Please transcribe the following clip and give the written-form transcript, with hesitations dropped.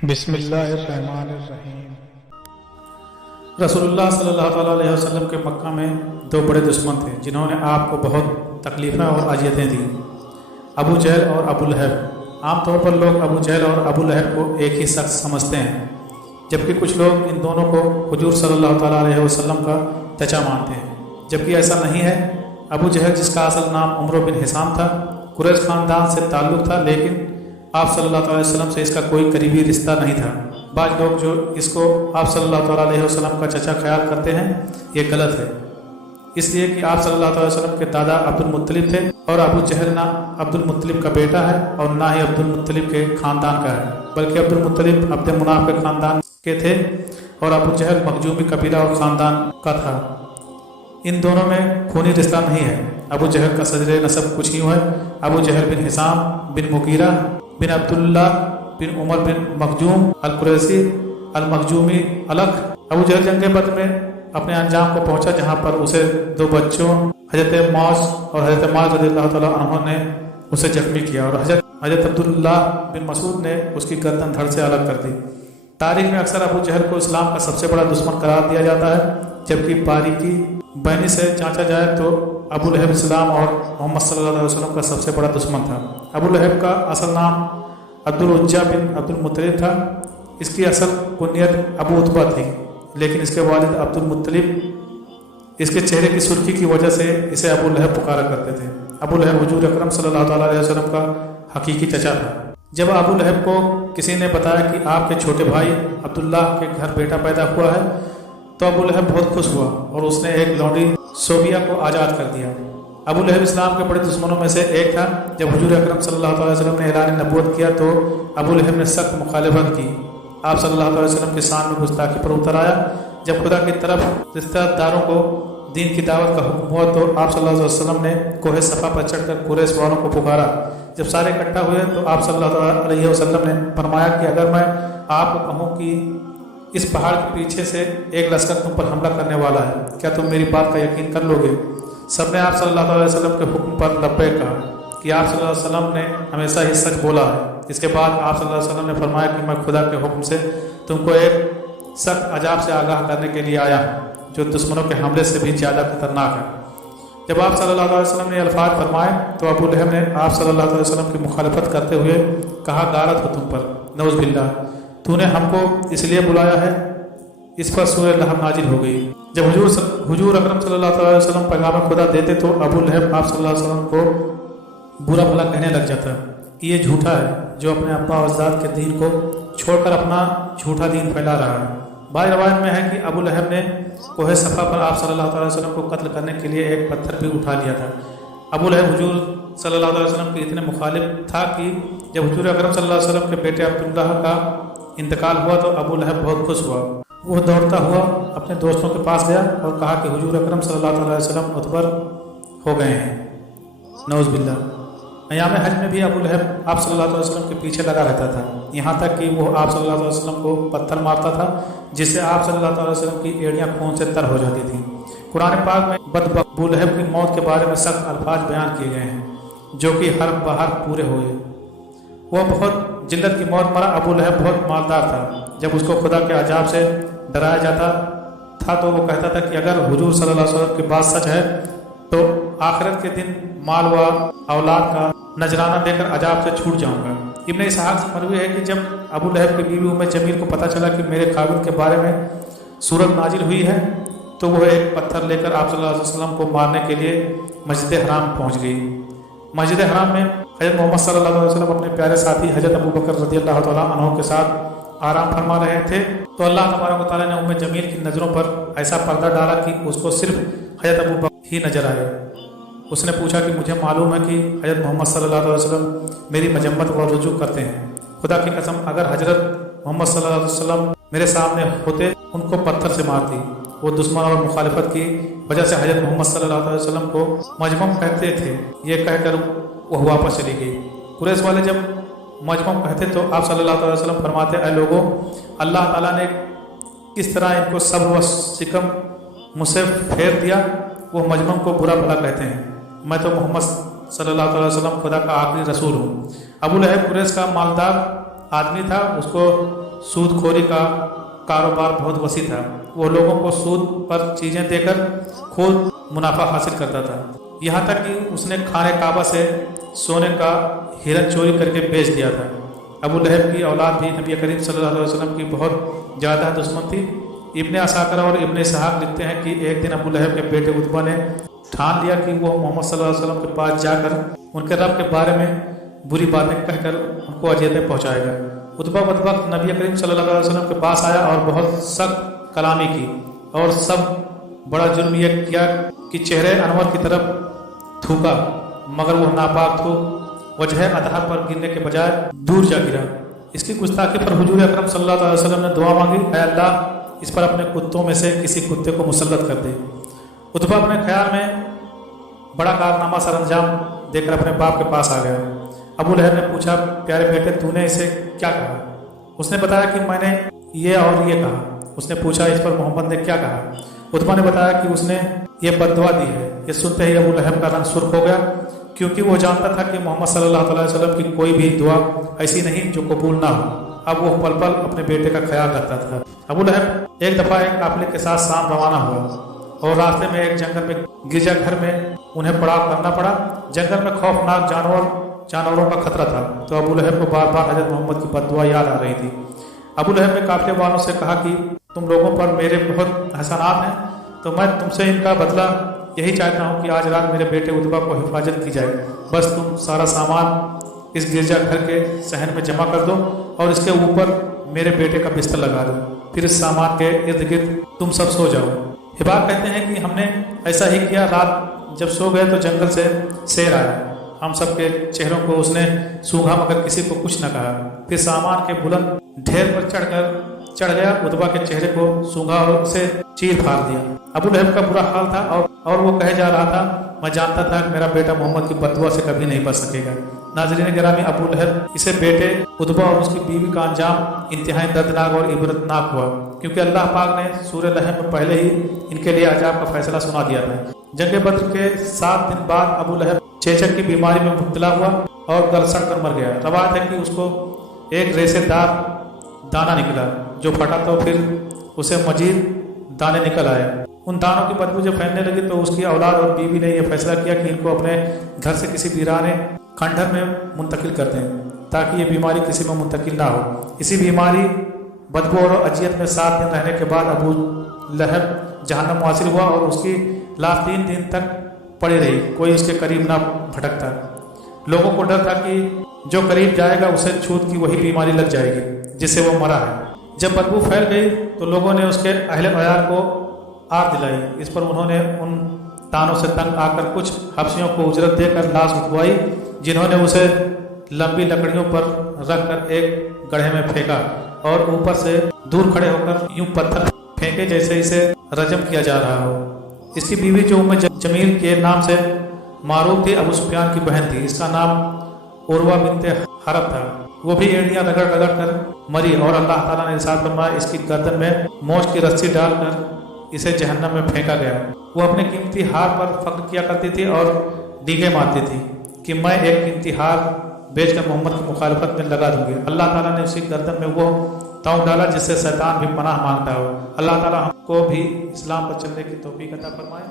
बिस्मिल्लाहिर्रहमानिर्रहीम। रसूलुल्लाह सल्लल्लाहु अलैहि वसल्लम के मक्का में दो बड़े दुश्मन थे जिन्होंने आपको बहुत तकलीफ़ें और अजियतें दी, अबू जहल और अबू लहब। आमतौर पर लोग अबू जहल और अबू लहब को एक ही शख्स समझते हैं, जबकि कुछ लोग इन दोनों को हुजूर सल्लल्लाहु अलैहि वसल्लम का चचा मानते हैं, जबकि ऐसा नहीं है। अबू जहल, जिसका असल नाम उमर बिन हिसाम था, कुरैश ख़ानदान से ताल्लुक़ था, लेकिन आप सल्लल्लाहु अलैहि वसल्लम से इसका कोई करीबी रिश्ता नहीं था। बाज़ लोग जो इसको आप सल्लल्लाहु अलैहि वसल्लम का चचा ख्याल करते हैं, ये गलत है, इसलिए कि आप सल्लल्लाहु अलैहि वसल्लम के दादा अब्दुल मुत्तलिब थे और अबू जहल ना अब्दुल मुत्तलिब का बेटा है और ना ही अब्दुल मुत्तलिब के ख़ानदान का है, बल्कि अब्दुल मुत्तलिब अब्द मुनाफ के ख़ानदान के थे और अबू जहल मखजूमी कबीला और ख़ानदान का था। इन दोनों में खूनी रिश्ता नहीं है। अबू जहल का सदर नसब कुछ यूँ है: अबू जहल बिन हिसाम बिन मुगीरा बिन अब्दुल्ला बिन उमर बिन मखजूम अल कुरैशी अल मखजूमी अलग। अबू जहल जंग बद्र में अपने अंजाम को पहुंचा, जहां पर उसे दो बच्चों हजरत मौज और हजरत माज रज़ियल्लाहु तआला अन्हुमा ने उसे जख्मी किया और हजरत अब्दुल्ला बिन मसूद ने उसकी गर्दन धड़ से अलग कर दी। तारीख में अक्सर अबू जहल को इस्लाम का सबसे बड़ा दुश्मन करार दिया जाता है, जबकि बारीकी बहनी से जांचा जाए तो अबू लहब इस्लाम और मोहम्मद सल्लल्लाहु अलैहि वसल्लम का सबसे बड़ा दुश्मन था। अबू लहब का असल नाम अब्दुल उज्जा बिन अब्दुल मुत्तलिब था। इसकी असल कुनियत अबू उतबा थी, लेकिन इसके वालिद अब्दुल मुत्तलिब इसके चेहरे की सुर्खी की वजह से इसे अबू लहब पुकारा करते थे। अबू लहब हुजूर अकरम सल्लल्लाहु अलैहि वसल्लम का हकीकी चचा था। जब अबू लहब को किसी ने बताया कि आपके छोटे भाई अब्दुल्ला के घर बेटा पैदा हुआ है, तो अबू लहब बहुत खुश हुआ और उसने एक लौंडी सोबिया को आज़ाद कर दिया। अबू लहब इस्लाम के बड़े दुश्मनों में से एक था। जब हुजूर अकरम सल्लल्लाहु अलैहि वसल्लम ने ऐलान नबूवत किया तो अबू लहब ने सख्त मुखालिफत की। आप सल्लल्लाहु अलैहि वसल्लम की शान में गुस्ताखी पर उतर आया। जब खुदा की तरफ रिश्तेदारों को दीन की दावत का हुक्म हुआ तो आप सल्लल्लाहु अलैहि वसल्लम ने कोहे सफ़ा पर चढ़कर कुरैश वालों को पुकारा। जब सारे इकट्ठा हुए तो आप सल्लल्लाहु अलैहि वसल्लम ने फरमाया कि अगर मैं आपको कहूँ कि इस पहाड़ के पीछे से एक लश्कर तुम पर हमला करने वाला है, क्या तुम मेरी बात का यकीन कर लोगे? सबने आप सल्लल्लाहु अलैहि वसल्लम के हुक्म पर लब्बैक कहा कि आप सल्लल्लाहु अलैहि वसल्लम ने हमेशा ही सच बोला है। इसके बाद आप सल्लल्लाहु अलैहि वसल्लम ने फरमाया कि मैं खुदा के हुक्म से तुमको एक सख्त अजाब से आगाह करने के लिए आया हूँ, जो दुश्मनों के हमले से भी ज़्यादा खतरनाक है। जब आप सल्लल्लाहु अलैहि वसल्लम ने अल्फाज फरमाए तो अबू लहब ने आप सल्लल्लाहु अलैहि वसल्लम की मुखालफत करते हुए कहा, गारत हो तुम पर, नऊज़ बिल्लाह, तूने हमको इसलिए बुलाया है। इस पर सूरह लहब नाजिल हो गई। जब हुजूर अकरम सल्लल्लाहु अलैहि वसल्लम पैगाम खुदा देते तो अबू लहब आप सल्लल्लाहु अलैहि वसल्लम को बुरा भला कहने लग जाता कि ये झूठा है जो अपने अब्बा और अजदाद के दीन को छोड़कर अपना झूठा दीन फैला रहा है। बाज़ रवायत में है कि अबू लहब ने कोहे सफ़ा पर आप सल्लल्लाहु अलैहि वसल्लम को कत्ल करने के लिए एक पत्थर भी उठा लिया था। अबू लहब हुजूर सल्लल्लाहु अलैहि वसल्लम के इतने मुखालिफ था कि जब हुजूर अकरम सल्लल्लाहु अलैहि वसल्लम के बेटे अब्दुल्ला का इंतकाल हुआ तो अबू लहब बहुत खुश हुआ। वो दौड़ता हुआ अपने दोस्तों के पास गया और कहा कि हुजूर अकरम सल्लल्लाहु अलैहि वसल्लम मुतबर हो गए हैं, नऊज़ बिल्लाह। अयाम हज में भी अबू लहब आप सल्लल्लाहु अलैहि वसल्लम के पीछे लगा रहता था, यहाँ तक कि वो आप सल्लल्लाहु अलैहि वसल्लम को पत्थर मारता था, जिससे आप सल्लल्लाहु अलैहि वसल्लम की एड़ियाँ खून से तर हो जाती थीं। कुरान पाक में बदबख्त अबू लहब की मौत के बारे में सख्त अल्फाज बयान किए गए हैं, जो कि हर बाहर पूरे हुए। वह बहुत जिल्लत की मौत मरा। अबू लहब बहुत मालदार था। जब उसको खुदा के अजाब से डराया जाता था तो वो कहता था कि अगर हुजूर सल्लल्लाहु अलैहि वसल्लम की बात सच है तो आखिरत के दिन माल व औलाद का नजराना देकर अजाब से छूट जाऊंगा। इब्न इसहाक से मरवी है कि जब अबू लहब की बीवी उम्मे जमील को पता चला कि मेरे खाविद के बारे में सूरत नाजिल हुई है तो वह एक पत्थर लेकर आप सल्लल्लाहु अलैहि वसल्लम को मारने के लिए मस्जिद हराम पहुँच गई। मस्जिद हराम में हज़रत मोहम्मद सल्लल्लाहु अलैहि वसल्लम अपने प्यारे साथी हज़रत अबू बकर रज़ियल्लाहु तआला अन्हु के साथ आराम फरमा रहे थे तो अल्लाह तबारक व तआला ने उम्मे जमील की नज़रों पर ऐसा पर्दा डाला कि उसको सिर्फ हज़रत अबू बकर ही नजर आए। उसने पूछा कि मुझे मालूम है कि हज़रत मोहम्मद सल्लल्लाहु अलैहि वसल्लम मेरी मजम्मत व रुजू करते हैं। खुदा की कसम, अगर हज़रत मोहम्मद सल्लल्लाहु अलैहि वसल्लम मेरे सामने होते उनको पत्थर से मारती। वो दुश्मन और मुखालिफत की वजह से हज़रत मोहम्मद सल्लल्लाहु अलैहि वसल्लम को मजमम कहते थे। ये कहकर वो वापस चली गई। कुरैश वाले जब मजमम कहते तो आप सल्लल्लाहु अलैहि वसल्लम फरमाते, ऐ लोगों, अल्लाह ताला ने किस तरह इनको सब्र व सिकम मुझसे फेर दिया। वो मजमम को बुरा भला कहते हैं। मैं तो मोहम्मद सल्लल्लाहु अलैहि वसल्लम खुदा का आखिरी रसूल हूँ। अबू लहब कुरैश का मालदार आदमी था, उसको सूदखोरी का कारोबार बहुत वसी था। वो लोगों को सूद पर चीज़ें देकर खुद मुनाफा हासिल करता था। यहाँ तक कि उसने खाने काबा से सोने का हिरन चोरी करके बेच दिया था। अबू लहब की औलाद भी नबी करीम सल्लल्लाहु अलैहि वसल्लम की बहुत ज़्यादा दुश्मन थी। इब्ने असाकर और इब्ने इसहाक लिखते हैं कि एक दिन अबू लहब के बेटे उतबा ने ठान लिया कि वो मोहम्मद सल्लल्लाहु अलैहि वसल्लम के पास जाकर उनके रब के बारे में बुरी बातें कहकर उनको अजियतें पहुँचाएगा। उतबा बदबख्त नबी करीम सल्लल्लाहु अलैहि वसल्लम के पास आया और बहुत सख्त कलामी की और सब बड़ा जुर्म यह किया कि चेहरे अनवर की तरफ थूका, मगर वो नापाक थूक वजह अतहा पर गिरने के बजाय दूर जा गिरा। इसकी गुस्ताखी पर हुजूर अकरम सल्लल्लाहु अलैहि वसल्लम ने दुआ मांगी, ऐ अल्लाह इस पर अपने कुत्तों में से किसी कुत्ते को मुसल्लत कर दे। उतबा अपने ख्याल में बड़ा कारनामा सर अंजाम देकर अपने बाप के पास आ गया। अबू लहब ने पूछा, प्यारे बेटे तूने इसे क्या कहा? उसने बताया कि मैंने ये और ये कहा। उसने पूछा, इस पर मोहम्मद ने क्या कहा? उतबा ने बताया कि उसने ये बद्दुआ दी है। ये सुनते ही अबू लहब का रंग सुर्ख हो गया, क्योंकि वो जानता था कि मोहम्मद सल्लल्लाहु अलैहि वसल्लम की कोई भी दुआ ऐसी नहीं जो कबूल ना हो। अब वो पल पल अपने बेटे का ख्याल रखता था। अबू लहब एक दफ़ा एक काफिले के साथ शाम रवाना हुआ और रास्ते में एक जंगल में गिरजाघर में उन्हें पड़ाव करना पड़ा। जंगल में खौफनाक जानवरों का खतरा था, तो अबू लहब को बार बार हजरत मोहम्मद की बद्दुआ याद आ रही थी। अबू लहब ने काफिले वालों से कहा कि तुम लोगों पर मेरे बहुत एहसानात हैं, तो मैं तुमसे इनका बदला यही चाहता हूँ कि आज रात मेरे बेटे उतबा को हिफाजत की जाए। बस तुम सारा सामान इस गिरजाघर के सहन में जमा कर दो और इसके ऊपर मेरे बेटे का बिस्तर लगा दो, फिर इस सामान के इर्द गिर्द तुम सब सो जाओ। हिबार कहते हैं कि हमने ऐसा ही किया। रात जब सो गए तो जंगल से शेर आया। हम सब के चेहरों को उसने सूंघा, मगर किसी को कुछ न कहा। फिर सामान के बुलंद ढेर पर चढ़ गया, उतबा के चेहरे को सूंघा और उसे चीर फाड़ दिया। अबू लहब का बुरा हाल था और वो कहे जा रहा था, मैं जानता था कि मेरा बेटा मोहम्मद की बद्दुआ से कभी नहीं बच सकेगा। नाज़रीन गिरामी, अबू लहब इसे बेटे उतबा और उसकी बीवी का अंजाम इंतहाई दर्दनाक और इबरतनाक हुआ, क्योंकि अल्लाह पाक ने सूरह लहब में पहले ही इनके लिए अजाब का फैसला सुना दिया था। जंग बद्र के 7 दिन बाद अबू लहब चेचक की बीमारी में मुब्तला हुआ और गलसड़ कर मर गया। रवायत है कि उसको एक रेशेदार दाना निकला जो फटा, तो फिर उसे मजीद दाने निकल आए। उन दानों की बदबू जब फैलने लगी तो उसकी औलाद और बीवी ने यह फैसला किया कि इनको अपने घर से किसी वीराने खंडहर में मुंतकिल कर दें, ताकि ये बीमारी किसी में मुंतकिल ना हो। इसी बीमारी, बदबू और अजियत में 7 दिन रहने के बाद अबू लहब जहन्नम वासिल हुआ और उसकी लाश 3 दिन तक पड़ी रही। कोई उसके करीब ना भटकता। लोगों को डर था कि जो करीब जाएगा उसे छूत की वही बीमारी लग जाएगी जिससे वो मरा है। जब बदबू फैल गई तो लोगों ने उसके अहले अयाल को आग दिलाई। इस पर उन्होंने उन तानों से तंग आकर कुछ हब्सियों को उजरत देकर लाश उठवाई, जिन्होंने उसे लंबी लकड़ियों पर रखकर एक गड्ढे में फेंका और ऊपर से दूर खड़े होकर यूं पत्थर फेंके जैसे इसे रजम किया जा रहा हो। इसकी बीवी जो उम्मे जमील के नाम से मारूफ थी, अबू सुफियान की बहन थी। इसका नाम उर्वा बिनते हरब था। वो भी एड़ियां रगड़ रगड़ कर मरी और अल्लाह ताला ने इरशाद फरमाया, इसकी गर्दन में मोच की रस्सी डालकर इसे जहन्नम में फेंका गया। वो अपने कीमती हार पर फख्र किया करती थी और डींगे मारती थी कि मैं एक कीमती हार बेचकर मोहम्मद की मुखालफत में लगा दूंगी। अल्लाह ताला ने उसी गर्दन में वो ताव डाला जिससे शैतान भी पनाह मांगता हो। अल्लाह ताला हमको भी इस्लाम पर चलने की तौफीक अता फरमाए।